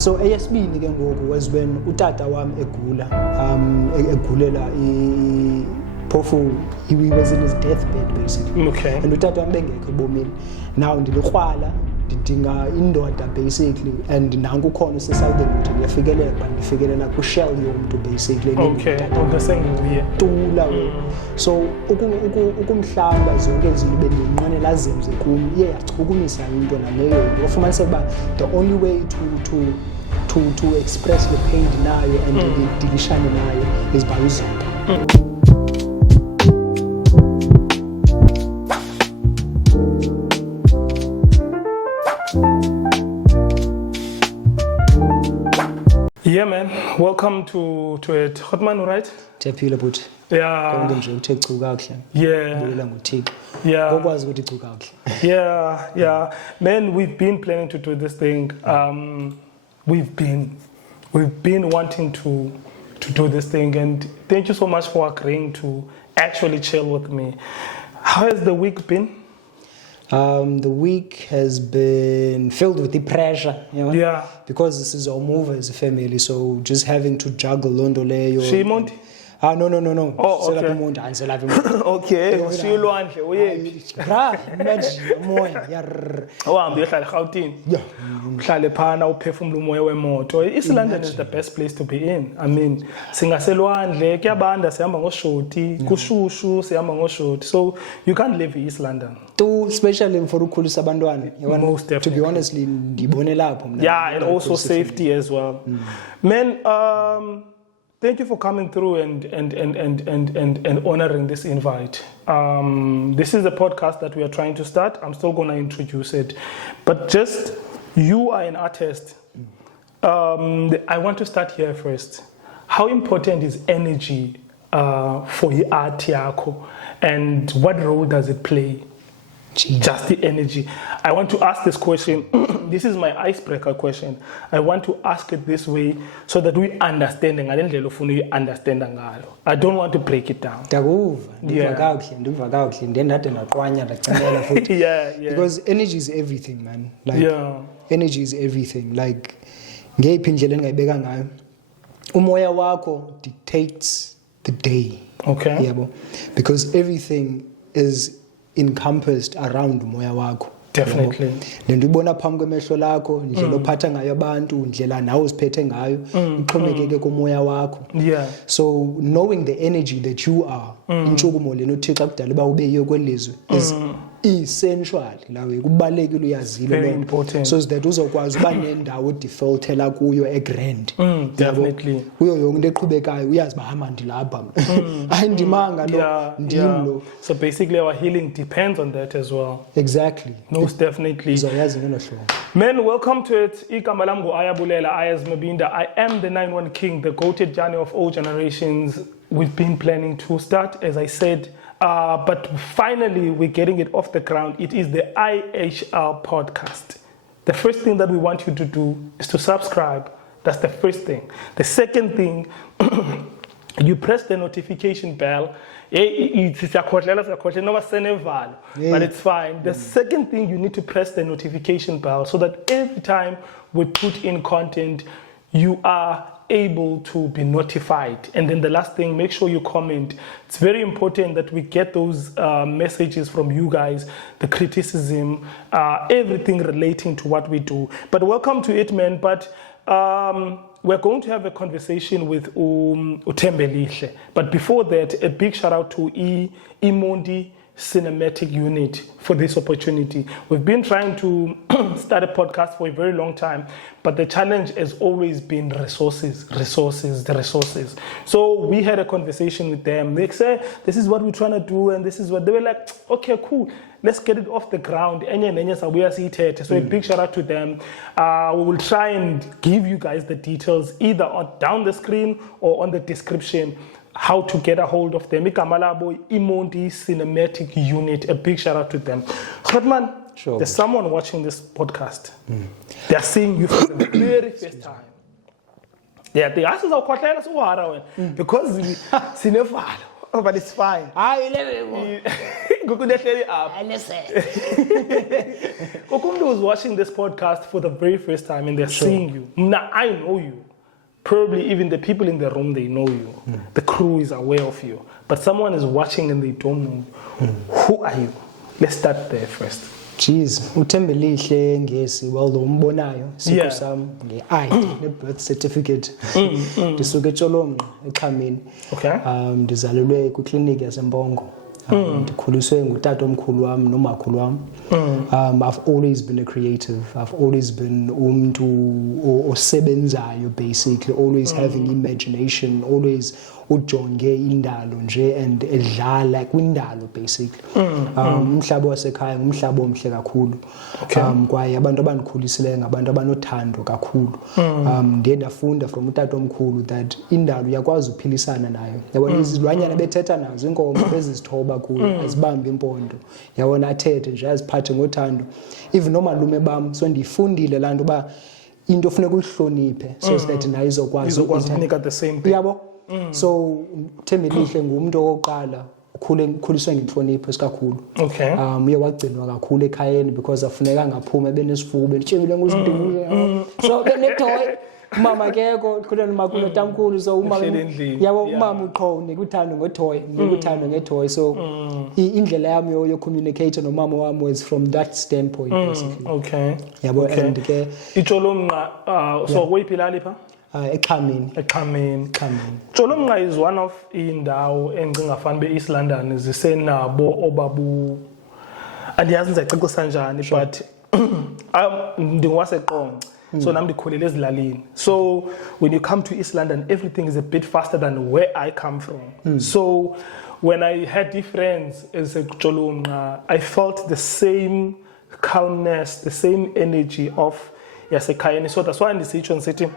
So eyesibini ke ngoku was when utata wami egulela phofu he was in his deathbed basically. Okay. And utata wami bengekho ebomini. Now ndilikrwala ndidinga indoda basically and nanku khona usesouthern ukuthi ngiyafikelela kuba ndifikelela ku-shell yomntu basically. Okay, ungasengibuye. Tula. So ukumhlamba zonke izinto bendinqwenela zenze kum iye yachukumisa into naleyo. Ufumanise ukuba the only way to express the pain nayo and ndilishane nayo is by uzonga. Yeah, man. Welcome to it. Hotman, right? Ndiyaphila bhuti. Yeah. Konke nje uthe chu kakuhle. Yeah. Bulela nguThixo. Yeah. Ngokwazi ukuthi chu kakuhle. Yeah. Man, we've been planning to do this thing. We've been wanting to do this thing, and thank you so much for agreeing to actually chill with me. How has the week been? The week has been filled with the pressure, you know? Yeah. Because this is our move as a family, so just having to juggle londo leyo. Shimont? No. Oh, okay. Okay. Shilwandle, uyephi? Imagine umoya. Awuhambe uyohlala eGauteng. Yeah. Uhlale phana uphefumule umoya wemoto. East London is the best place to be in. I mean, singaselwandle kuyabanda sihamba ngoshoti, kushushu sihamba ngoshoti. So you can't live in East London. Especially for ukhulisa abantwana. Most definitely. To be honestly, ndibone lapho mina. Yeah, and also safety as well. Man, thank you for coming through and honoring this invite. This is a podcast that we are trying to start. I'm still going to introduce it. But just, you are an artist. I want to start here first. How important is energy for your art yakho? And what role does it play? Just the energy. I want to ask this question. This is my icebreaker question. I want to ask it this way so that we understand. I don't want to break it down. Yeah. Because energy is everything, man. Like, yeah. Energy is everything. Like, umoya wako dictates the day. Okay. Yeah, because everything is encompassed around umoya wakho. Definitely. Lento ubona phambi kwemehlo lakho, indlela ophatha ngayo abantu, indlela nawe uziphethe ngayo, ixhomekeke kumoya wakho. Yeah. So knowing the energy that you are, intshukumo lena uThixo akudala ba ube yiyo kwelizwe is essential. Lawe kubalekile uyazile very important. So that uzokwazi uba nendawo defaultela kuyo egrand. Definitely. Kuyo yonke into eqhubekayo uyazi ba hamba ndilapha. Ayindimanga lo ndim lo. So basically our healing depends on that as well. Exactly. Most definitely. Uzoyazi ngelo hlobo. Men, welcome to it. Igama lami nguAyabulela Ayaz Mabinda. I am the 9-1 King, the goated journey of all generations. We've been planning to start, as I said, but finally we're getting it off the ground. It is the IHR podcast. The first thing that we want you to do is to subscribe. That's the first thing. The second thing, you press the notification bell. But it's fine. The second thing, you need to press the notification bell so that every time we put in content, you are able to be notified. And then the last thing, make sure you comment. It's very important that we get those messages from you guys, the criticism, everything relating to what we do. But welcome to it, man. But we're going to have a conversation with Uthembelihle. But before that, a big shout out to Imondi Cinematic Unit for this opportunity. We've been trying to start a podcast for a very long time, but the challenge has always been the resources. So we had a conversation with them. They said, this is what we're trying to do, and this is what they were like, okay, cool. Let's get it off the ground. So a big shout out to them. We will try and give you guys the details either down the screen or on the description, how to get a hold of them. Imondi Cinematic Unit. A big shout out to them. Hotman, sure. There's someone watching this podcast. They're seeing you for the very first time. Yeah, they ask us because Oh, but it's fine. Hayi lewe. Ngokudehleli up. Listen. Umuntu who's watching this podcast for the very first time and they're seeing you. Now I know you. Probably even the people in the room, they know you. The crew is aware of you. But someone is watching and they don't know you. Who are you? Let's start there first. Jeez, uThembelihle ngesi well lo umbonayo sikho sami ngeID ne-birth certificate. Ndisuka eTsholomnqa eXhameni. Okay. Ndizalelwe kwikliniki yaseMpongo. Ndikhuliswe ngutata omkhulu wami nomakhulu wami. I've always been a creative. I've always been umuntu osebenzayo basically, always having imagination, always ujonge indalo nje and edlala kwindalo basically. Umhlaba wasekhaya ngumhlaba omhle kakhulu. Kwaye abantu abandikhulisileyo ngabantu abanothando kakhulu. Ndiye ndafunda from utata omkhulu that indalo uyakwazi uphilisana nayo. Yabona izilwanyana bethetha nazo inkomo bezizithoba kuyo azibambe impondo. Yabona athethe nje aziphathe ngothando. Even nomalume bam so ndifundile lanto ba into ofuneka uyihloniphe so that nayo izokwazi ukunika the same thing. Yabo. So Thembelihle ngumuntu oqala ukhuliswe ngenhlonipho esikakhulu. Okay. Uye wagcinwa kakhulu ekhayeni because afuneka ngaphuma benesifuba entshebile nguzidumile. So benetoy mama kekho khona nomakhulu tamkhulu so umama yabo umama uqhone kuthando ngotoy ngikuthando ngetoy so indlela yami yo communicate nomama wami was from that standpoint basically. Okay. Yabo and ke iTsholomnqa so kuyiphila lapha eXhameni. Tsolomnqa is one of indawo engcingafani be-East London zisenabo obabu andiyazi ndizayicacisa njani but ndingwaseQonce so nami ndikhulele ezilalini so when you come to East London everything is a bit faster than where I come from. So when I had friends eseTsholomnqa I felt the same calmness, the same energy of yasekhayeni. So that's why ndisitsho ndisithi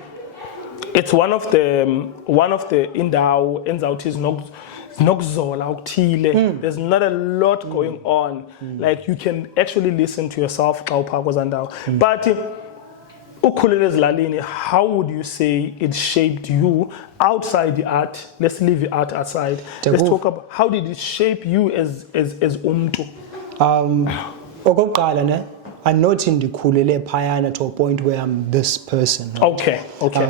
it's one of the indawo enzathi nokuzola okuthile. There's not a lot going on. Like you can actually listen to yourself xa upha kwezandawo. But ukhulele ezilalini, how would you say it shaped you outside the art? Let's leave the art aside. Let's talk about how did it shape you as umntu? Okokuqala ne anothi ndikhulele phayana to a point where I'm this person. Okay.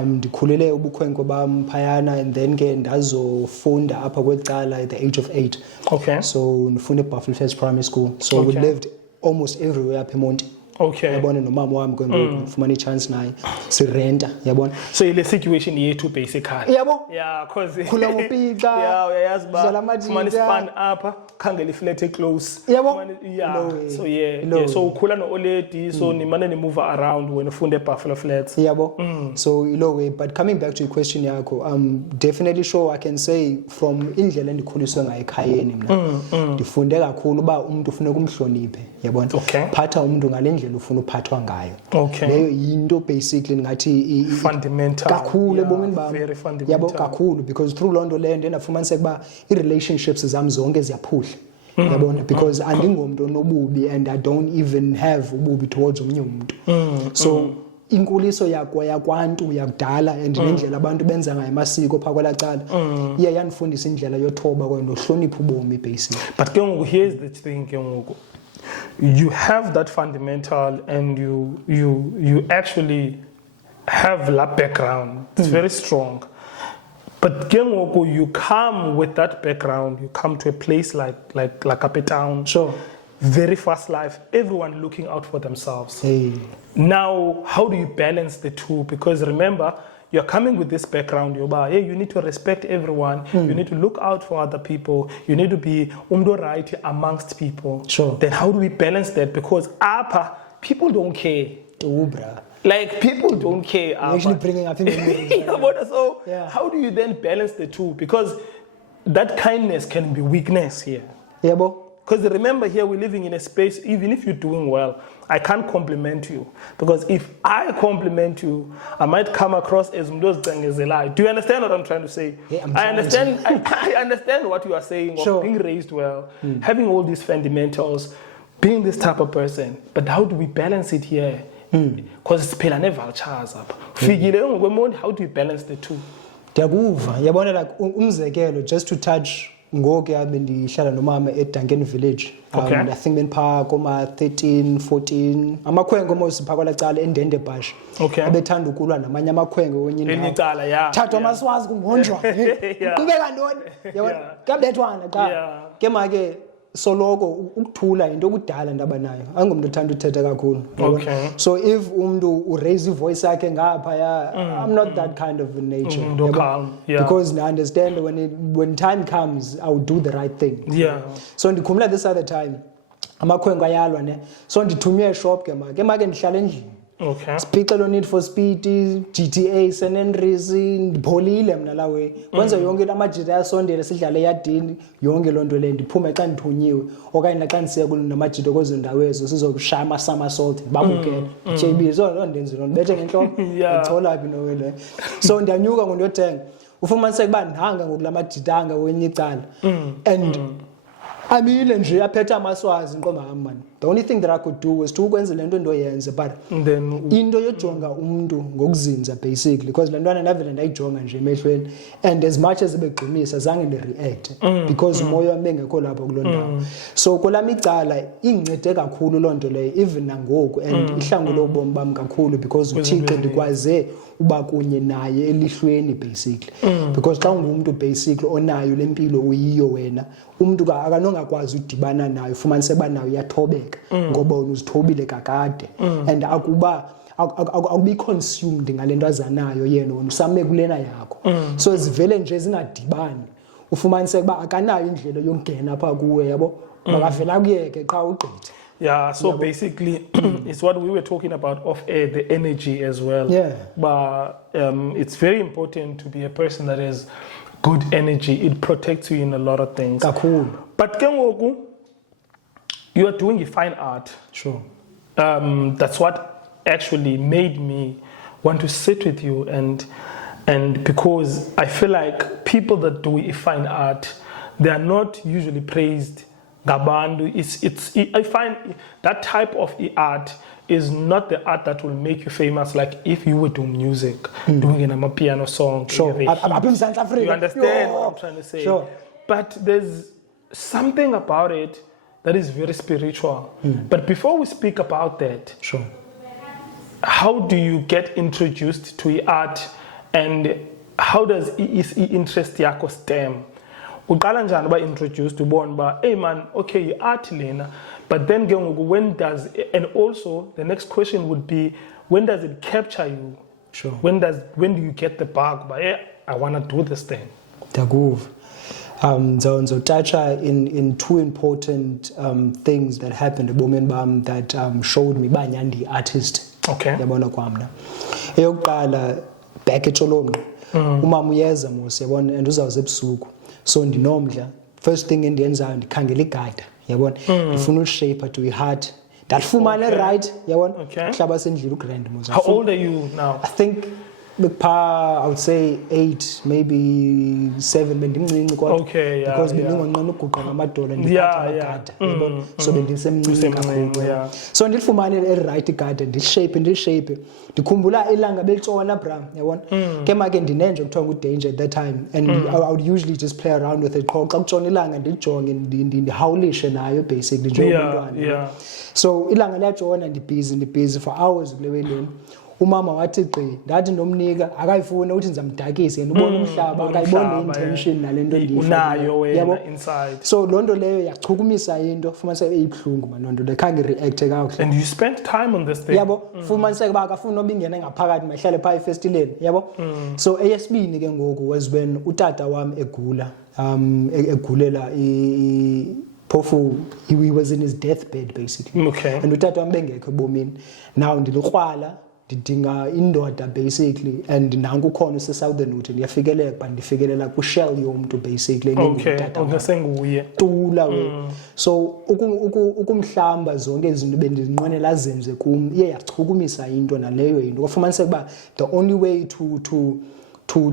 Ndikhulele ubukhwenkwe bam phayana and then ke ndazofunda apha kwecala at the age of 8. Okay. So ndifunde eBuffalo Flats Primary School. So we lived almost everywhere apha eMonti. Okay. Yabona nomama wami ngifumana ichance naye sirenta yabona. So ile situation yethu basically. Yabo? Yeah, cause khula ngopika. Yeah, uyayazi ba. Fumana span apha, khangela iflat close. Yabo? Yeah. So yeah. So ukhula no oledi so nimane ni move around when ufunde eBuffalo Flats. Yabo? So ilo way but coming back to your question yakho definitely sure I can say from indlela endikhuliswe ngayo ekhayeni mina. Ndifunde kakhulu ba umuntu ufuneka umhloniphe yabona. Okay. Phatha umuntu ngalendlela ufuna uphathwa ngayo. Okay. Leyo into basically ngathi fundamental kakhulu ebomini bami. Very fundamental. Yabo kakhulu because through Londo land endafumanise kuba i-relationships zami zonke ziyaphuhla. Yabona because andingomuntu onobubi and I don't even have ububi towards omnye umuntu. So inkuliso yakwantu yakudala and nendlela abantu benza ngayo amasiko pha kwelacala iye yanifundisa indlela yothoba kwaye nohlonipha ubomi basically. But ke ngoku here's the thing ke ngoku you have that fundamental and you actually have that background. It's very strong. But ke ngoku you come with that background, you come to a place like Cape Town. Sure. Very fast life, everyone looking out for themselves. Hey. Now, how do you balance the two? Because remember, you're coming with this background, hey, you need to respect everyone, you need to look out for other people, you need to be right amongst people. Sure. Then how do we balance that? Because APA, people don't care. Like, people don't care. You're actually bringing up So, how do you then balance the two? Because that kindness can be weakness here. Yeah, bo. Because remember here we're living in a space, even if you're doing well, I can't compliment you. Because if I compliment you, I might come across as Mdos Dangezela. Do you understand what I'm trying to say? Yeah, I understand I understand what you are saying of sure. being raised well, having all these fundamentals, being this type of person. But how do we balance it here? Because it's pelane vultures up. How do you balance the two? Ndiyakuva, yabona like umzekelo just to touch ngoku ya bendihlala nomama eDuncan Village. Okay. I think benipha koma 13 14 amakhwengo mos pha kwala cala endende bash. Okay. Abethanda ukulwa namanye amakhwengo wenye Elinye indawo. icala, yeah. Thathwa amaswazi kungonjwa. Yeah. Kubeka ntoni? Yabona? Yeah. Kabethwana cha. Yeah. Ke make soloko ukuthula into okudala ndaba nayo. Angumntu othanda uthetha kakhulu. Okay. So if umntu raise voice yakhe ngapha ya, I'm not that kind of a nature. Umuntu calm, yeah. Because I understand when time comes, I will do the right thing. Yeah. So ndikhumula this other time amakhwengo ayalwa ne. So ndithunywe eshop ke make ndihlala endlini. Okay. Speaker Need for Speed, GTA, San Andreas, ndipholile mina la way. Kwenza yonke lamajita yasondela sidlala eyadini, yonke lonto le ndiphume xa ndithunyiwe okanye xa ndisiya kunamajita kwezo ndawo ezo sizokushaya ama somersault babukele. JB so ndenze lo bethe ngenhloko ngithola phi no le. So ndiyanyuka ngondiyothenga. Ufumaniseka kuba ndihanga ngokulamajitanga wenye icala. And amile nje aphethe amaswazi inqoma yami man. The only thing that I could do was to ukwenza lento ndoyenza but then into yojonga umuntu ngokuzinza basically because lentwana navele ndayijonga nje emehlweni and as much as begqumisa zange ndireact because umoya wami bengekho lapho kuloo ndawo. So kolami icala ingincede kakhulu lonto leyo even nangoku and ihlangule ubomi bami kakhulu because uThixo ndikwaze uba kunye naye elihlweni basically because xa ungumuntu basically onayo lempilo uyiyo wena umuntu akanongakwazi udibana nayo fumanise banayo yathobeka ngoba uzithobile kakade and akubi consumed ngalento azanayo yena wena usame kulena yakho so zivele nje zingadibani ufumanise kuba akanayo indlela yongena apha kuwe yabo makavela kuyeke qha ugqithe. Yeah, so basically, it's what we were talking about off air, the energy as well. Yeah. But it's very important to be a person that has good energy. It protects you in a lot of things. Kakhulu. But Kengoku, you are doing fine art. Sure. That's what actually made me want to sit with you and because I feel like people that do fine art, they are not usually praised. Gabandu, I find that type of art is not the art that will make you famous. Like if you were doing music, doing a piano song. Sure. You understand what I'm trying to say? Sure. But there's something about it that is very spiritual. But before we speak about that, sure. How do you get introduced to art and how does interest yako stem? Uqala njani ba introduced to ubona ba hey man okay you art lena but then when does and also the next question would be when does it capture you? Sure. When do you get the bug by hey, I want to do this thing? Daguv. So touch in two important things that happened ebomini bam that showed me ba nyandi artist. Okay. Yabona kwamna. Eyokuqala back eTolomnqa. Umama uyeza mos yabona and uzawuze ebusuku. So ndinomdla first thing endiyenzayo ndikhangela igada yabona ndifuna ulishape to iheart ndalifumana right yabona mhlaba sendlile ugrand mos. How old are you now? I think I would say 8 maybe 7 bendimncinci kodwa because bendingonqena uguqa ngamadolo ndiphatha agada yabona so bendisemncinci kakhulu so ndilifumane right igada ndilishape ndikhumbula ilanga belitshona bra yabona ke make ndinenje kuthiwa ngudanger at that time and I would usually just play around with it xa kutshona ilanga ndijonge ndihawulishe nayo basically njengomntwana so ilanga liyatshona ndibhizi for hours kule wendeni umama wathi gqi ndathi nomnika akayifuna uthi ndizamdakisa yena ubona umhlaba akayibona intention nalento unayo wena inside so lonto leyo yachukumisa into fumanise eyibhlungu manonto le khange react kakuhle and you spent time on this thing yabo fumanise kuba akafuna nobingena ngaphakathi mahlale pha efestileni yabo so eyesibini ke ngoku was when utata wami egula egulela phofu he was in his deathbed basically and utata wami bengekho ebomini now ndilikrwala ndidinga indoda basically and nanku khona useSouthern Wood ndiyafikelela kuba ndifikelela ku-shell yomuntu basically ngasenguye tula so ukumhlamba zonke izinto bendinqwenela zenze kum iye yachukumisa into naleyo into kwafumaniseka uba the only way to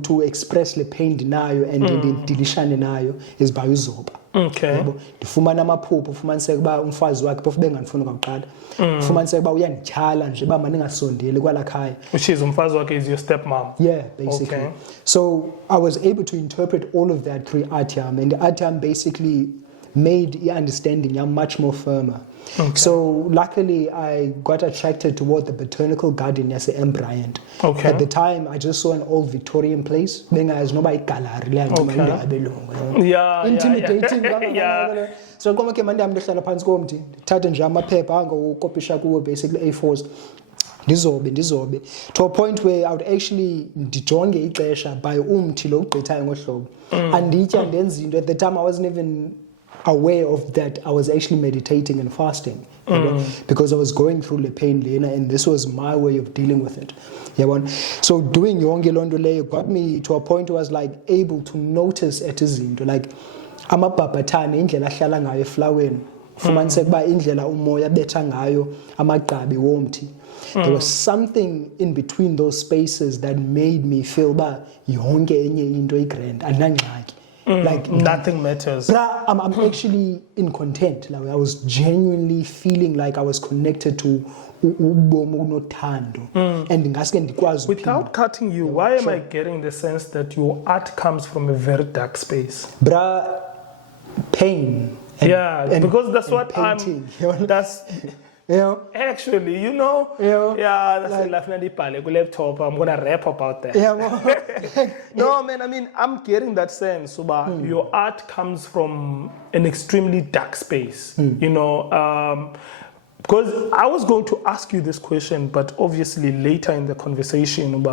to express le pain ndinayo and ndilishane nayo is by uzoba. Okay. Yabo ndifumana amaphupho ufumaniseka uba umfazi wakhe phofu bengandifuni kwakuqala ufumaniseka uba uyandityhala nje uba maningasondeli kwala khaya, which is umfazi wakhe is your stepmom. Yeah, basically. Okay. So I was able to interpret all of that through art yam, and the art yam basically made the understanding yam much more firmer. Okay. So luckily I got attracted toward the botanical garden yase M. Bryant. Okay. At the time I just saw an old Victorian place. Bengazi noba igallery le nto abelungu. Yeah. Intimidating. Yeah. So koma ke manje amhlala phansi komthi thathe nje amaphepha angokopisha kuwo basically A4s. Ndizobe to a point where I would actually ndijonge ixesha by umthi lo ugqithayo ngohlobo anditya ndenza into. At the time I wasn't even aware of that. I was actually meditating and fasting because I was going through the pain lena, and this was my way of dealing with it. So doing yonke lonto leyo got me to a point where I was like able to notice at izinto like amabhabhathane indlela ahlala ngayo eflaweni ufumaniseka kuba indlela umoya betha ngayo amagqabi womthi. There was something in between those spaces that made me feel ba yonke enye into igrand andinangxaki. Like nothing matters. I'm actually in content. Like I was genuinely feeling like I was connected to ubomi unothando. And ngaske ndikwazi without cutting you, why am I getting the sense that your art comes from a very dark space? Pain. Because that's what painting, that's actually, that's like, laptop. I'm gonna rap about that. No, man, I mean, I'm getting that sense. Your art comes from an extremely dark space, because I was going to ask you this question, but obviously later in the conversation,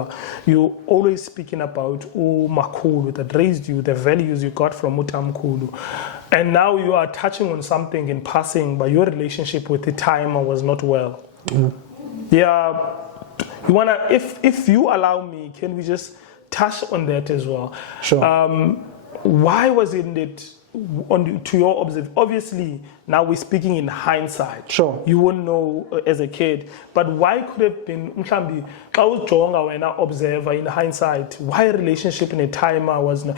you always speaking about Makhulu that raised you, the values you got from Utamkhulu. And now you are touching on something in passing, but your relationship with the timer was not well. Yeah. You wanna, if you allow me, can we just touch on that as well? Sure. Why was it that, to your observation, obviously now we're speaking in hindsight. Sure. You wouldn't know as a kid, but why could have been mhlambi xa ujonga wena observer in hindsight, why a relationship in a timer was not?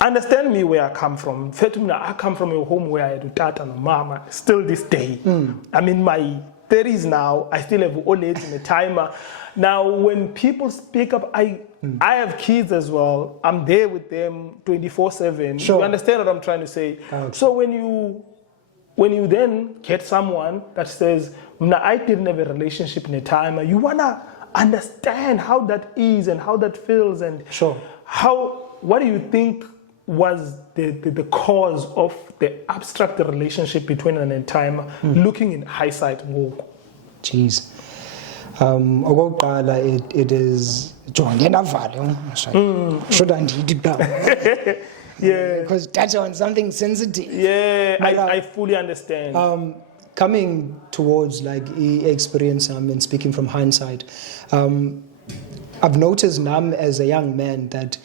Understand me where I come from. I come from a home where I had tata and mama still this day. I'm in my 30s now. I still have old age in a timer. Now, when people speak up, I have kids as well. I'm there with them 24/7. Sure. You understand what I'm trying to say? Okay. So when you then get someone that says, I didn't have a relationship in a timer, you wanna understand how that is and how that feels and what do you think was the cause of the abstract relationship between an timer, looking in hindsight? Jeez. It is should I need it down? Yeah, because touch on something sensitive. Yeah, I fully understand. Coming towards like experience and speaking from hindsight, I've noticed now as a young man that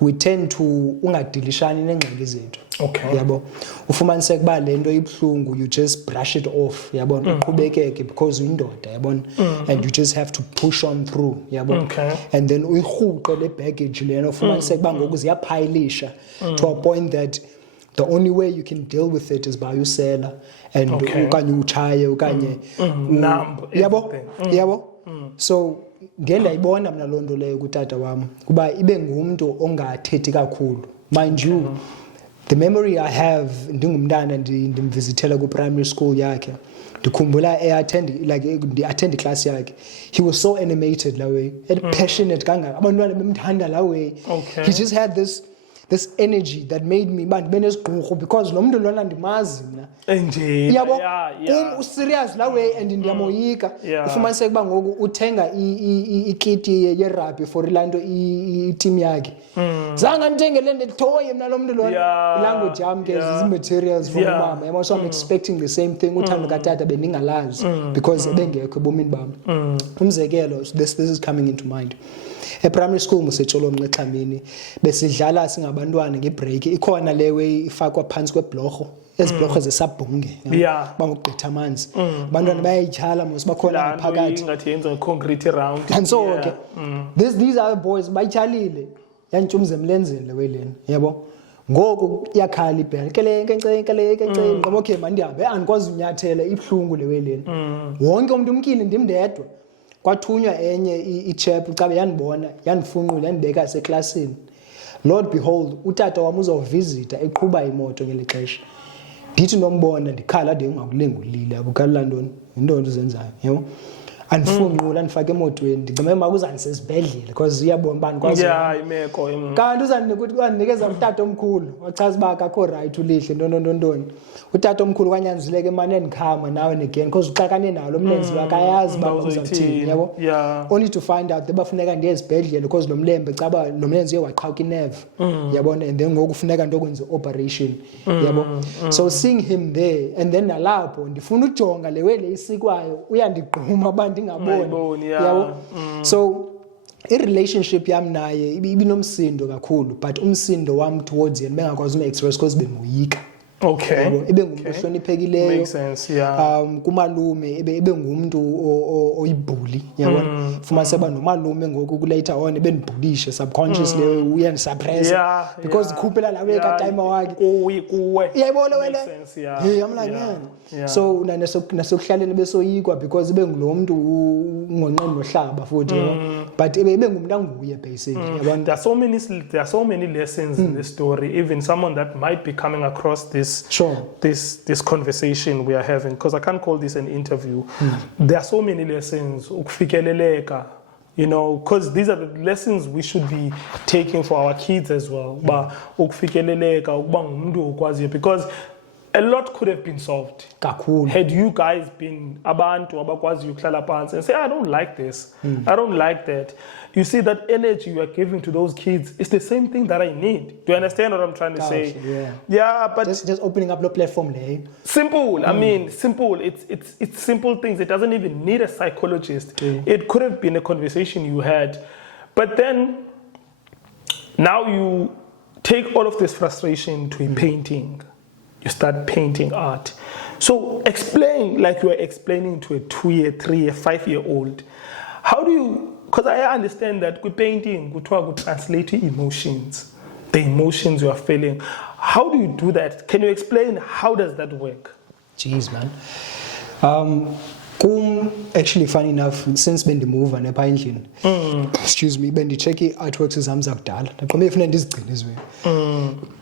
we tend to ungadilishani nengxaki zethu. Okay. Yabo. Ufumaniseka kuba lento ibhlungu, you just brush it off. Yabo. Uqhubekeke because uyindoda, yabo. And you just have to push on through. Yabo. Okay. And then uyihuqe le baggage lena ufumaniseka kuba ngoku ziyaphayilisha to a point that the only way you can deal with it is by usela and ukanye uchaye ukanye yabo. So ndiyayibona mina lonto leyo kutata wami kuba ibe ngumuntu ongathethi kakhulu. Mind you, the memory I have ndingumntana ndimvisitela ku primary school yakhe, ndikhumbula attend class yakhe, he was so animated that way, passionate kangaka abantwana bemthanda that way. He just had this energy that made me because lo muntu lona ndimazi mina yabo serious la way and ndiyamoyika ufumaniseka kuba ngoku uthenga ikiti ye-rugby for ilanto i-team yakhe zanga ndithengele ndithoye mina lo muntu lona language yami ke zi-materials from mama yabo. So I'm expecting the same thing. Uthando katata bendingalazi because ebengekho ebomini bami. Umzekelo, this is coming into mind. Primary school musetsholo mnxexhamini besidlala singabantwana ngebreak ikhona lewe ifakwa phansi kweblorho ezibhlorho zesabhunge bangugqitha amanzi abantwana bayayityhala mos bakhona phakathi ingathi yenza concrete round and so these are the boys bayityalile yantshumza emlenzeni le weleni yabo ngoku iyakhala ibhele kele ngoba okay mandihambe andikwazi unyathela ibhlungu le weleni wonke umuntu umkile ndimndedwa kwathunywa enye ichap ucabe yanibona yandifunqula yandibeka seklasini Lord behold utata wami uzawuvisita eqhuba imoto ngelixesha ndithi nombona ndikhala ade ungakulengulile akukhala ntoni into enzenzayo yabo andifunqula andifake emotweni ndicime makuzandisesibhedlele because iyabona bani kwazi imeko kanti uzandinikeza utata omkhulu wachaza uba akakho right ulihle ntoni utata omkhulu kwanyanzeleke emane endikhama nawe again because uxakane nalo mlenzi wakayazi uba uzawuthini yabo only to find out bafuneka ndiye esibhedlele because lo mlembe caba lo mlenzi uye waqhawuka inerve yabona and then ngoku kufuneka nto kwenza operation yabo so seeing him there and then nalapho ndifuna ujonga le wele isikwayo uyandigquma abantu ngaboni yabo so i-relationship yam naye ibinomsindo kakhulu but umsindo wam towards yena bengakwazi uma-express because bemoyika ibe ngumuntu ohloniphekileyo makes sense yeah kumalume ibe ngumuntu oyibhuli yabona fumanise ba nomalume ngoku kulater on ebendibhulishe subconsciously uyandisuppress because ikhuphela lawe eka-timer wakhe kuwe iyayibona wena I'm like man so nasokuhlaleni besoyikwa because ibe ngulo muntu ungonqeni nohlaba futhi but ibe ngumuntu anguye basically yabona there are so many lessons in this story even someone that might be coming across this conversation we are having because I can't call this an interview there are so many lessons ukufikeleleka you know because these are the lessons we should be taking for our kids as well ba ukufikeleleka ukuba ngumuntu okwaziyo because a lot could have been solved kakhulu had you guys been abantu abakwaziyo ukuhlala phansi and say I don't like this I don't like that you see that energy you are giving to those kids is the same thing that I need. Do you understand what I'm trying to say? Yeah, but just opening up the platform there. Simple. I mean, simple. It's simple things. It doesn't even need a psychologist. It could have been a conversation you had. But then now you take all of this frustration to a painting. You start painting art. So explain like you are explaining to a 2-year, 3-year, 5-year-old. How do you because I understand that with painting, we try to translate emotions, the emotions you are feeling. How do you do that? Can you explain how does that work? Jeez, man. Actually, funny enough, since bendi move and painting, excuse me, bendi check artworks zami zakudala. Naqhubeka ufuna ndizigcine izwe.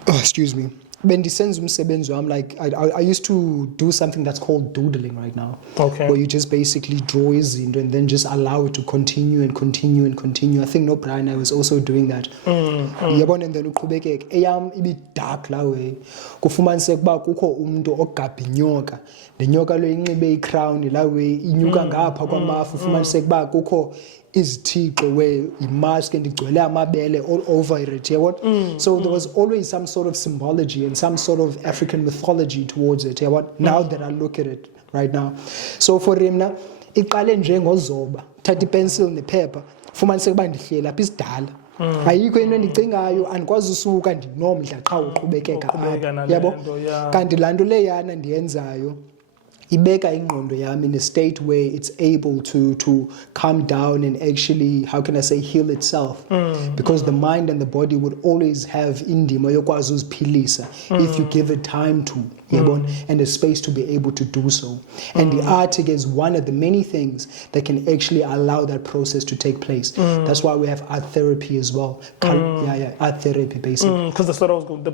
Excuse me. Bendisenza umsebenzi wami like I used to do something that's called doodling right now. Okay. Where you just basically draw izinto and then just allow it to continue and continue and continue. I think no Brian I was also doing that. Yabona and then uqhubekeke. Eyam ibi dark la way. Kufumaniseka kuba kukho umuntu ogabha inyoka. Le nyoka lo inxibe i-crown la way inyuka ngapha kwamafu ufumaniseka kuba kukho izithixo where imask and igcwele amabele all over it so there was always some sort of symbology and some sort of African mythology towards it now that I look at it right now so for him iqale njengozoba thatha ipencil nephepha fumaniseka kuba ndihlela apha isidala ayikho into endicingayo andikwazi usuka ndinomdla xa uqhubekeka apha yabo kanti laa nto leyana ndiyenzayo ibeka ingqondo yami in a state where it's able to calm down and actually, how can I say, heal itself. Because the mind and the body would always have indima yokwazi uziphilisa if you give it time to, and a space to be able to do so. And the art is one of the many things that can actually allow that process to take place. That's why we have art therapy as well. Art therapy basically. Because that's what I was going to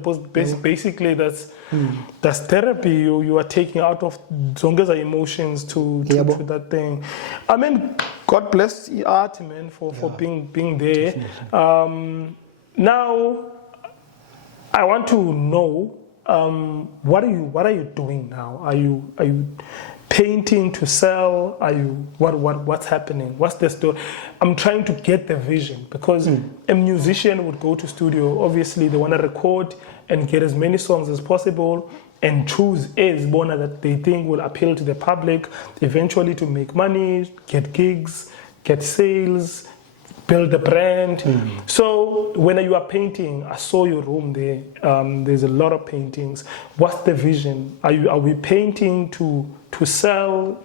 basically that's therapy you are taking out of Zongeza emotions to that thing. I mean, God bless the art, man, for being there. Now, I want to know what are you doing now? Are you painting to sell? Are you what's happening? What's the story? I'm trying to get the vision because a musician would go to studio. Obviously, they want to record and get as many songs as possible and choose a bona that they think will appeal to the public, eventually to make money, get gigs, get sales, build a brand. So when you are painting, I saw your room there. There's a lot of paintings. What's the vision? Are we painting to sell?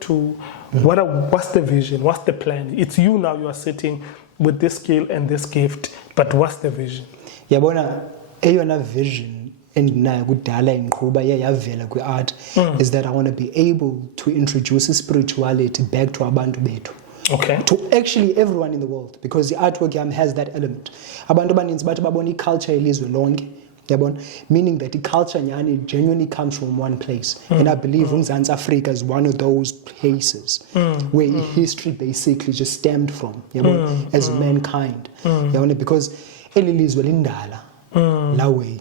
What's the vision? What's the plan? It's you now. You are sitting with this skill and this gift. But what's the vision? yabona eyona vision endinayo kudala inqhuba yavela kwi-art is that I want to be able to introduce spirituality back to abantu bethu. Okay. To actually everyone in the world, because the artwork has that element. Abantu abaninzi bathi babona iculture yelizwe lonke, yabona, meaning that the culture nyani genuinely comes from one place. And I believe uMzantsi Africa is one of those places where history basically just stemmed from, yabona, as mankind. Yabona, because eli lizwe lindala la way.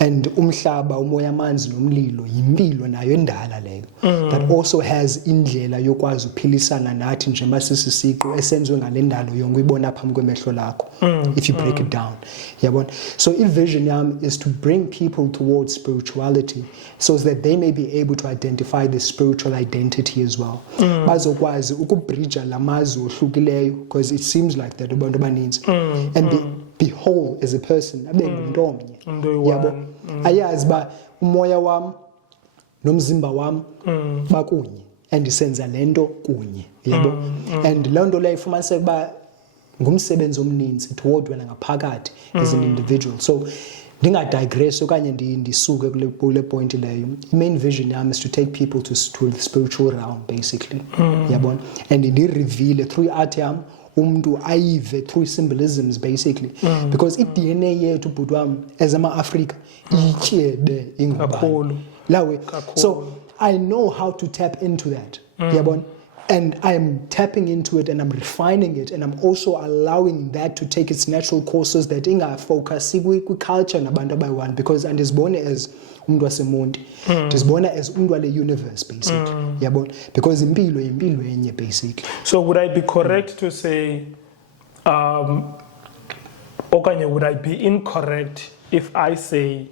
And umhlaba, umoya, amanzi nomlilo yimpilo nayo endala leyo that also has indlela yokwazi uphilisana nathi njengoba sisisiqu esenziwe ngale ndalo yonke uyibona phambi kwemehlo lakho if you break it down, yabona. So i-vision yam is to bring people towards spirituality so that they may be able to identify the spiritual identity as well, bazokwazi ukubridja lamazwe ohlukileyo, because it seems like that abantu abaninzi, and be whole as a person, abe ngumuntu omnye, yabo. Ayazi ba umoya wam nomzimba wam bakunye and senza lento kunye, yabo. And loo nto leyo ifumaniseka ba ngumsebenzi omninzi toward wena ngaphakathi as an individual. So ndingadigress okanye ndisuke kule point leyo. Main vision yam is to take people to the spiritual realm basically, yabona, and ndi-reveal through art yam umuntu ayive through symbolisms basically, because i-DNA yethu bhuti wami as ama-Afrika ityebe ingubani lawe. So I know how to tap into that, yabona, and I'm tapping into it and I'm refining it, and I'm also allowing that to take its natural courses that ingafocus kwi-culture nabantu abayi-one, because andizibone as umuntu wasemonti, ndizibona as umuntu wale universe basically, yabona, because impilo enye basically. So would I be correct to say okanye would I be incorrect if I say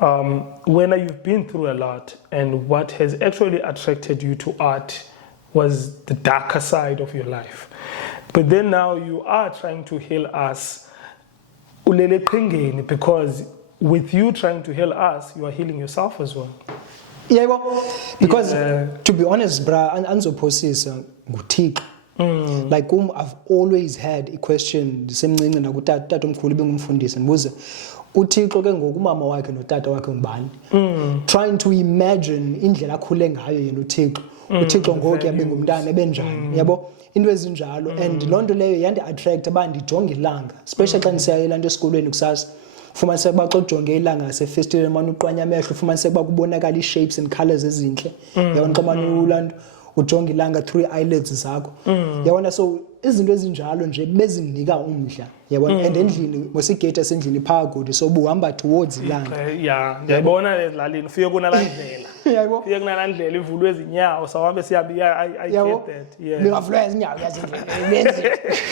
when you've been through a lot and what has actually attracted you to art was the darker side of your life, but then now you are trying to heal us, ulele qhingeni, because with you trying to heal us, you are healing yourself as well. Yeah, well, because to be honest, bra, anzophosisa nguThixo. Like I've always had a question, semncinci nakutata omkhulu bengumfundisi, ndibuza uThixo ke ngoku umama wakhe notata wakhe ngubani? Trying to imagine indlela akhule ngayo yena uThixo. uThixo ngoku yabengumntana benjani, yabo, into ezinjalo. And loo nto leyo yandi-attract uba ndijonge ilanga, especially xa ndisiya elanto esikolweni kusasa. Ufumaniseka uba xa ujonge ilanga ngasefestileni mane uqwanya amehlo, ufumaniseka uba kubonakala ii-shapes and colours ezintle, yabona, xa mane ulanto ujonge ilanga through ii-eyelids zakho, yabona. So izinto ezinjalo nje bezindinika umdla, yabona. And endlini mosigate esendlini phaa kude, so buhamba towards ilanga. Yeah, ndiyayibona ezilalini ufike kunalaa ndlela. Yabo, ufike kunalaa ndlela ivulwe ezinyawo sawuhambe siyabiya. I get that. Yeah, bengavulwa ezinyawo yazindlela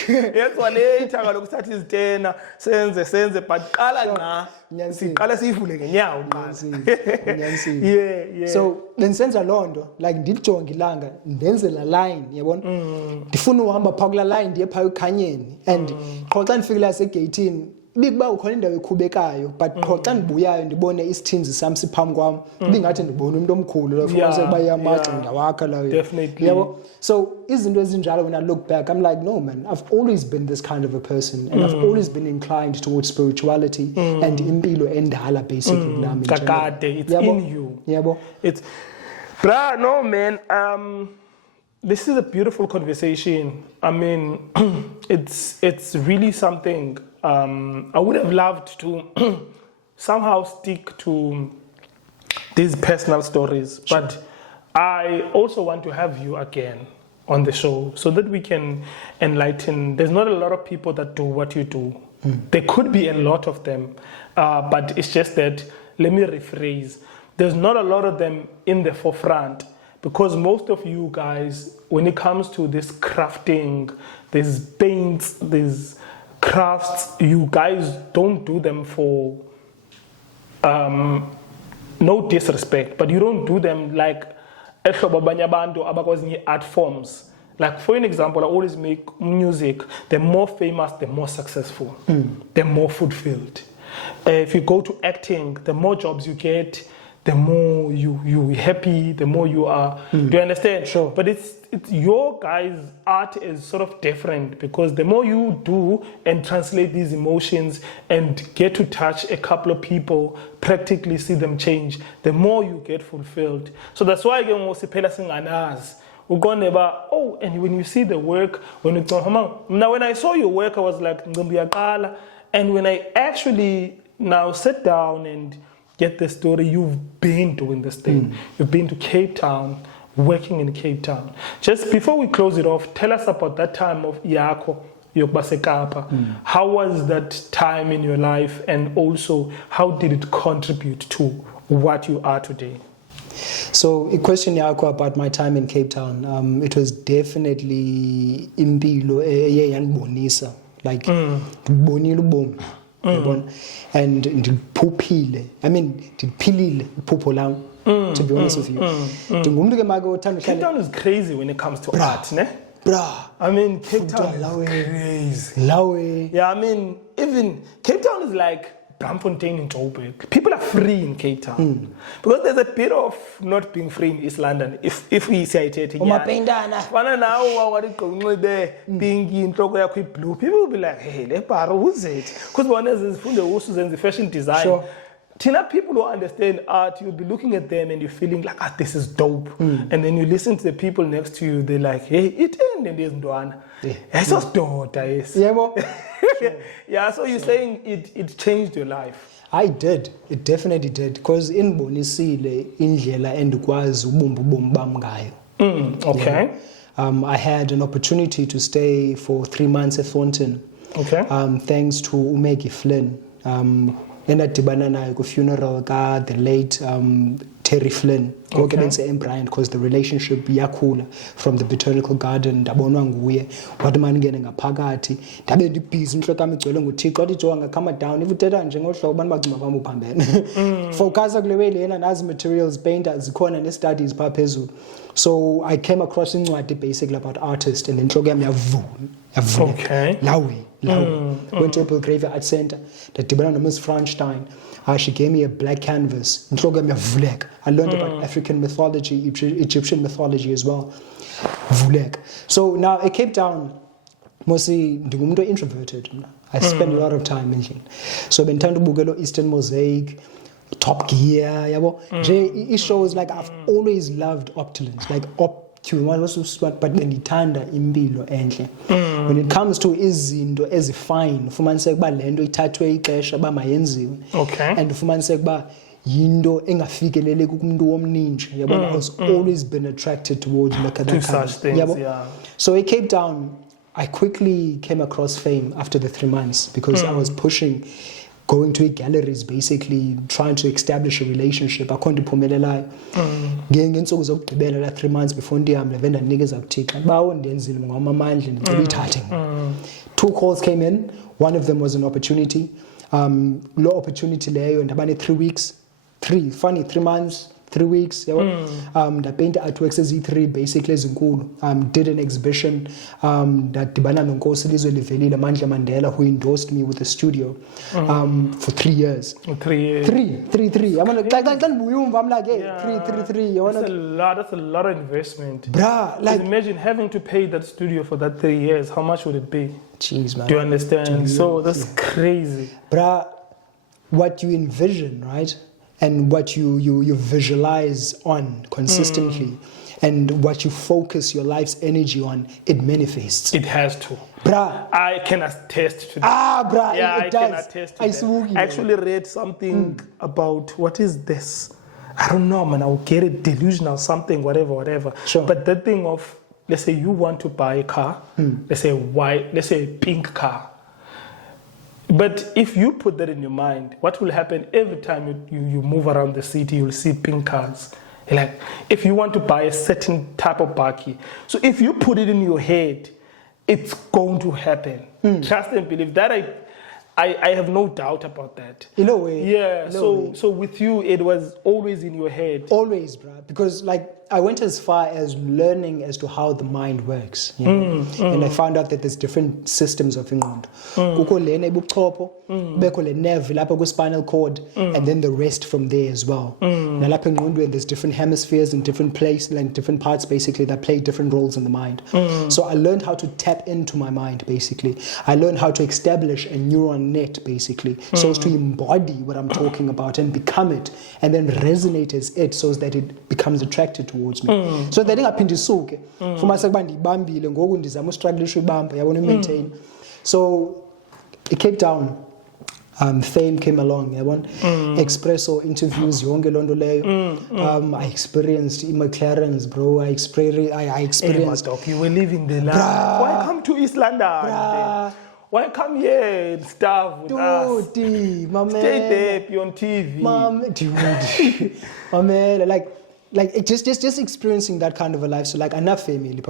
yenziwa later kaloku kuthatha izitena senze but qala nqa siqala siyivule ngenyawo qala. Yeah. So bensenza loo nto, like ndijonge ilanga ndenze la line, yabona, ndifuna uhamba phaa kulaa line ndiye phaa ekhanyeni. And qho xa ndifikela segeyithini ibikuba ukhona indawo ekhubekayo, but qho xa ndibuyayo ndibone isithinzi sam siphambi kwam, ibingathi ndibona umuntu omkhulu lofumaniseka uba iyamaxa ndawakha layo. Definitely. Yabo. So izinto ezinjalo, when I look back, I'm like, no man, I've always been this kind of a person, and I've always been inclined towards spirituality and impilo endala basically. Kakade, it's Yabo. in you. Yabo. It's, bruh, no man, this is a beautiful conversation. I mean, it's really something. I would have loved to somehow stick to these personal stories, but I also want to have you again on the show so that we can enlighten. There's not a lot of people that do what you do. There could be a lot of them, but it's just that, let me rephrase, there's not a lot of them in the forefront, because most of you guys, when it comes to this crafting, these paints, these crafts, you guys don't do them for no disrespect, but you don't do them like art forms. Like, for an example, I always make music, the more famous, the more successful, the more fulfilled. If you go to acting, the more jobs you get, the more you're happy, the more you are. Do you understand? Sure. But it's your guys' art is sort of different because the more you do and translate these emotions and get to touch a couple of people, practically see them change, the more you get fulfilled. So that's why again, oh, and when you see the work, now when I saw your work, I was like, and when I actually now sit down and get the story, you've been doing this thing. You've been to Cape Town, working in Cape Town. Just before we close it off, tell us about that time of Yako, Yokbasekapa. How was that time in your life, and also how did it contribute to what you are today? So, a question Yako about my time in Cape Town. It was definitely impilo bonisa, like bonile bom. And ndiphuphile, I mean ndiphilile iphupho lam, to be honest with you. Cape Town is crazy when it comes to art, ne? Bruh. I mean, Cape Town is crazy. Lawe. Yeah, I mean, even Cape Town is like Braamfontein in Joburg. People are free in Cape Town. Because there's a bit of not being free in East London. If we say it, blue, people will be like, hey, who's it? Because one is the fashion design. Sure. Tina, people who understand art, you'll be looking at them and you're feeling like, this is dope. And then you listen to the people next to you, they're like, hey, it ended this one. It's just dope, Yeah, so you're saying it changed your life. I did. It definitely did. Because in Bonisile, indlela endikwazi ubumba ubomi bam ngayo. Okay. I had an opportunity to stay for 3 months at Thornton. Okay. Thanks to Umegi Flynn. Endadibana naye ku-funeral the late Terry Flynn. Okay. Because the relationship yakhula from the botanical garden, ndabonwa nguye wathi mandingene ngaphakathi ndabe ndibhizi intloko yam igcwele nguThixo wathi jonga come down if uthetha nje ngohlobo abantu bacinga kwam uphambene focusa kule way lena nazi materials painter zikhona ne-studies phaa phezulu. So I came across incwadi basically about artists and intloko yam yavula. Okay. Lawe. Went to Belgravia Art Center. Ndadibana noMiss Franstein. She gave me a black canvas. I learned about African mythology, Egyptian mythology as well. So now at Cape Town, mostly I'm introverted. I spend a lot of time in here. So I've been trying to book Eastern Mosaic, Top Gear. It shows like I've always loved opulence, like but ndithanda impilo enhle. When it comes to izinto ezifine, ufumaniseka ukuba lento ithathwe ixesha uba mayenziwe. Okay. And ufumaniseka ukuba yinto engafikeleleki kumuntu womninji. I was always been attracted towards that kind of such things, yeah. So at Cape Town, I quickly came across fame after the 3 months because I was pushing, going to galleries, basically trying to establish a relationship. I couldn't phumelelayo. Ngeentsuku zokugqibela la 3 months before ndihambe le ndanikeza kuThixo. Bawo ndenzile ngwam amandla ndicela ithathe. 2 calls came in. One of them was an opportunity. Lo opportunity leyo ndabane 3 weeks. 3 months. 3 weeks, ndapainta artworks ezi-3 basically ezinkulu. Did an exhibition ndadibana nonkosi Lizwe Livelile Mandla Mandela, who endorsed me with a studio for 3 years. 3 years. 3. I'm like, I'm like, hey, 3. That's a lot of investment. Bruh, like, imagine having to pay that studio for that 3 years. How much would it be? Jeez, man. Do you understand? So that's crazy. Bruh, what you envision, right? And what you visualize on consistently and what you focus your life's energy on, it manifests. It has to. Bruh. I can attest to that. Bruh, yeah, it does. Can attest to that. I actually read something about, what is this? I don't know, man. I'll get it, delusional, something, whatever. Sure. But that thing of, let's say you want to buy a car, let's say a pink car. But if you put that in your mind, what will happen every time you move around the city, you'll see pink cars. Like, if you want to buy a certain type of bakkie, so if you put it in your head, it's going to happen. Trust and believe that. I have no doubt about that. In a way. Yeah. In a way. So with you, it was always in your head. Always, bro. Because like I went as far as learning as to how the mind works, you know? And I found out that there's different systems of ingqondo. Kukho lena ebuchopho, beko le nerve lapha ku-spinal cord, and then the rest from there as well. Nalapha engqondweni, there's different hemispheres and different places and different parts basically that play different roles in the mind. So I learned how to tap into my mind basically. I learned how to establish a neuron net basically, so as to embody what I'm talking about and become it, and then resonate as it, so that it becomes attracted towards me. So that ingaphindi isuke fumanise ukuba ndiyibambile ngoku ndizama ustrugglisha uyibamba yabona maintain. So Cape Town, fame came along, yabona. Expresso interviews yonke lonto leyo. I experienced McLaren's, bro. I experienced. Hey, you were living the life. Why come to East London? Why come here and stuff with us? Dude, my man. Stay there, be on TV. Dude, my man, like it just experiencing that kind of a life. So like enough family,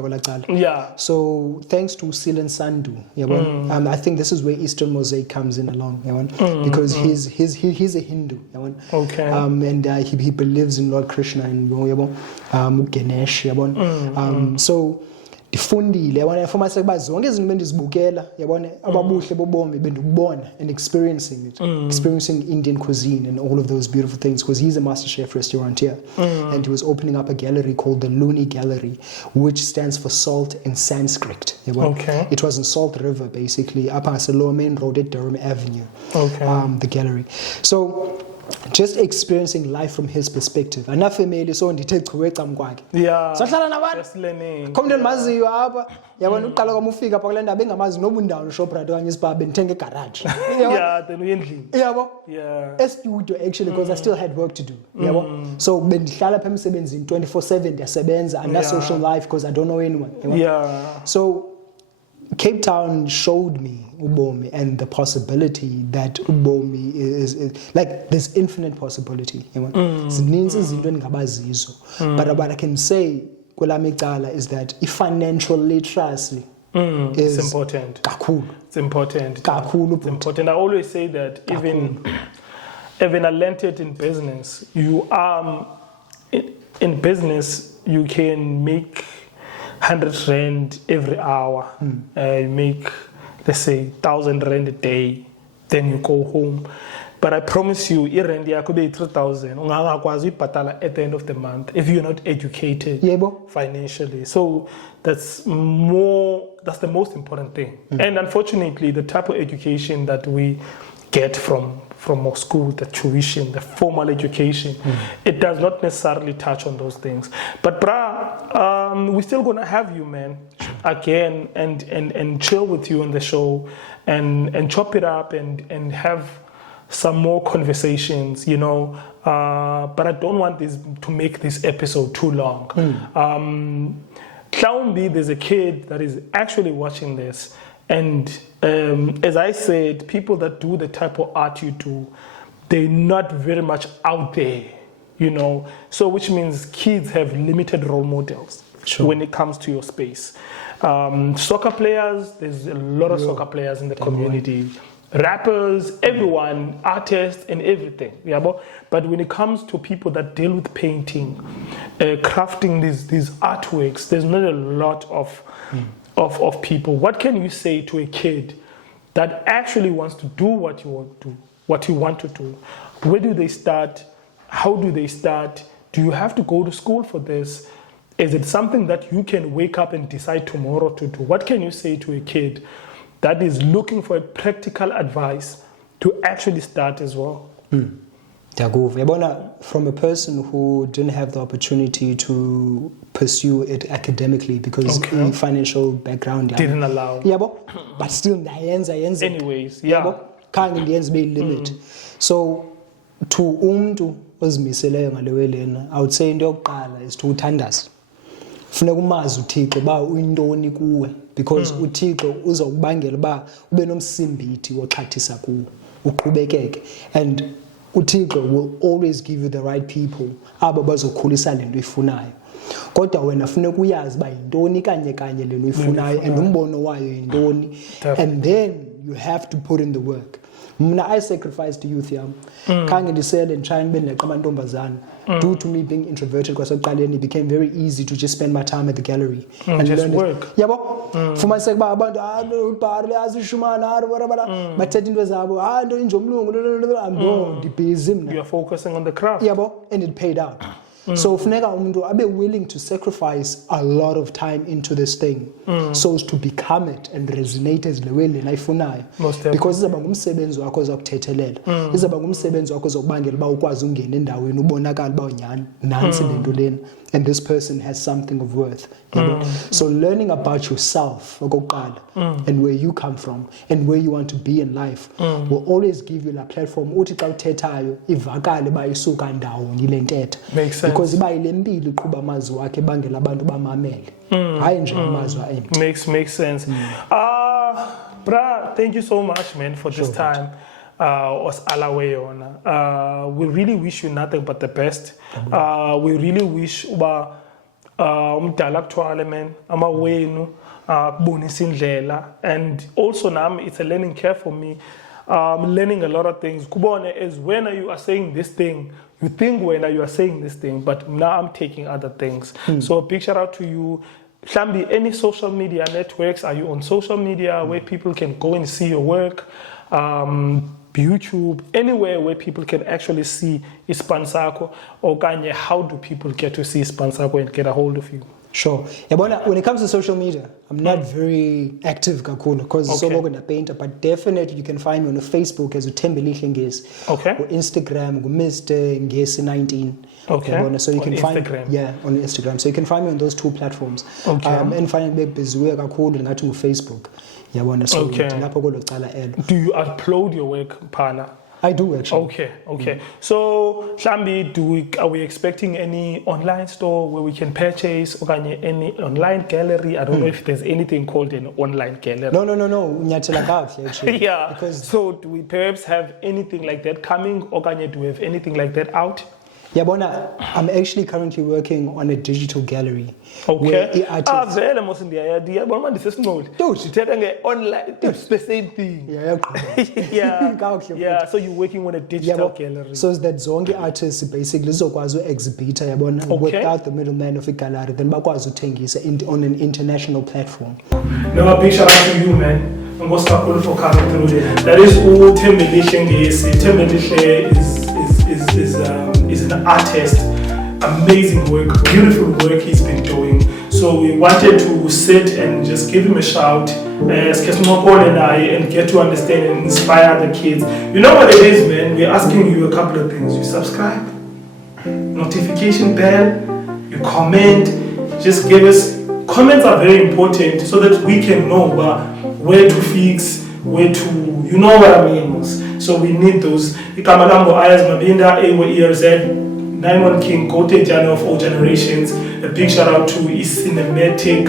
yeah. So thanks to Silan Sandhu, I think this is where Eastern Mosaic comes in along, because he's a Hindu, okay. And he believes in Lord Krishna and Ganesh, so ndifundile yabona efumanise ukuba zonke izinto bendizibukela yabona ababuhle bobomi bendikubona and experiencing Indian cuisine and all of those beautiful things, because he's a master chef restaurateur, and he was opening up a gallery called the Luni Gallery, which stands for salt in Sanskrit. Okay. It was in Salt River basically up on Lower Main Road at Durham Avenue. Okay. The gallery. So just experiencing life from his perspective. Enough family, so ndithe chiwe ecam kwakhe. Yeah. Sahlala nabantu. Just learning. Khona into endimaziyo apha, yabona uqala kwam ufika pha kule ndaba engamazi noba indawo Shoprite okanye isibhabe ndithenga egarage. Yeah, then uyendlini. Yabo? Yeah. Studio actually, because I still had work to do. Yabo? So bendihlala pha emsebenzini 24/7 ndiyasebenza, and that's social life because I don't know anyone. Yeah. So Cape Town showed me ubomi and the possibility that ubomi is like there's infinite possibility. Zininzi izinto endingabazizo, but what I can say kwelami icala is that financial literacy is important. Kakhulu. It's important. Kakhulu. It's important. I always say that even I learned it in business. You in business you can make 100 rand every hour. You make, let's say, 1,000 rand a day. Then you go home. But I promise you, irandi yakho be 3,000. Ungakwazi uyibhatala at the end of the month if you're not educated financially. So that's the most important thing. And unfortunately, the type of education that we get from our school, the tuition, the formal education, it does not necessarily touch on those things. But we're still gonna have you, man, again and chill with you on the show and chop it up and have some more conversations, you know. But I don't want this to make this episode too long. Hlawumbi, there's a kid that is actually watching this. And as I said, people that do the type of art you do, they're not very much out there, you know. So which means kids have limited role models when it comes to your space. Soccer players, there's a lot of soccer players in the community. Rappers, everyone, artists and everything. Yeah, but when it comes to people that deal with painting, crafting these artworks, there's not a lot of people. What can you say to a kid that actually wants to do what you want to do? Where do they start? How do they start? Do you have to go to school for this? Is it something that you can wake up and decide tomorrow to do? What can you say to a kid that is looking for a practical advice to actually start as well? From a person who didn't have the opportunity to pursue it academically because the financial background didn't allow. But still, anyways, can't limit. So, to umuntu ozimiseleyo ngalewe lena, I would say into yokuqala is to uthandaza. Funeka umazi uThixo ba uyintoni kuwe, because uThixo uzokubangela ba ube nomsimbithi woxhathisa kuwe, uqhubekeke, and uThixo will always give you the right people aba bazokhulisa lento ifunayo. Kodwa wena funeka uyazi ba yintoni kanye lento ifunayo and umbono wayo yintoni, and then you have to put in the work. Mna I sacrificed youth yam. Khange ndisele nditshaya ndibe ndileqa amantombazana. Due to me being introverted kwasekuqaleni, it became very easy to just spend my time at the gallery and just learn work. Yabo, fumaniseka uba abantu ubhari azishumana bathetha into zabo nto injomlungu no ndibhizi mna. You are focusing on the craft. Yabo, and it paid out. So funeka umuntu abe willing to sacrifice a lot of time into this thing so as to become it and resonate as le way lena ifunayo, because izaba ngumsebenzi wakho ozakuthethelela, izaba ngumsebenzi wakho ozokubangela uba ukwazi ungena endaweni ubonakala uba unyani nansi lento lena, and this person has something of worth. So learning about yourself okokuqala and where you come from and where you want to be in life will always give you la platform uthi xa uthethayo ivakale ba isuka ndawonye le ntetha, because iba ile mpilo iqhuba amazwi wakhe ebangela abantu bamamele, hayi nje amazwi aempty. Makes sense. Bra, thank you so much, man, for this time. Os alaweyona. We really wish you nothing but the best. We really wish uba umdala kuthwale, man, amawenu kubonisa indlela, and also now it's a learning curve for me. Learning a lot of things. Kubone is when you are saying this thing, you think when you are saying this thing, but now I'm taking other things. So a big shout out to you. Hlambi, any social media networks? Are you on social media where people can go and see your work? YouTube, anywhere where people can actually see Ispansako, or Kanye, how do people get to see Ispansako and get a hold of you? Sure. When it comes to social media, I'm not very active kakhulu because it's all over painter, but definitely you can find me on Facebook as Uthembelihle Ngesi. Okay. Or Instagram, Mr. Ngesi 19. Okay. So you can find Instagram. On Instagram. So you can find me on those two platforms. Okay. And find me busy kakhulu ngathi Facebook. So do you upload your work, Pana? I do actually. Okay. So, Hlambi, are we expecting any online store where we can purchase, or any online gallery? I don't know if there's anything called an online gallery. No. Actually. Yeah. Because so, do we perhaps have anything like that coming, or do we have anything like that out? I'm actually currently working on a digital gallery. Okay. Online, it's the same thing. Yeah. So you're working on a digital gallery. So that zonke artists basically zokwazi exhibit without the middleman of a gallery, then bakwazi uthengisa on an international platform. No, a big shout out to you, man. And what's up for coming through? That is all Thembelihle Ngesi. Thembelihle is an artist. Amazing work, beautiful work he's been doing. So we wanted to sit and just give him a shout, as Kesmoko and I, and get to understand and inspire the kids. You know what it is, man? We're asking you a couple of things. You subscribe, notification bell, you comment, just give us. Comments are very important so that we can know where to fix, where to, you know what I mean. So we need those. Ikamalambo Ayaz Mabinda, Ewe ERZ, 91 King, Kote Jani of all generations. A big shout out to his cinematic,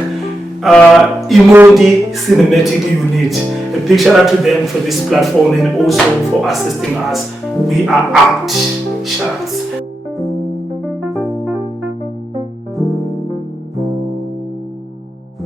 Imondi Cinematic Unit. A big shout out to them for this platform and also for assisting us. We are out. Shouts.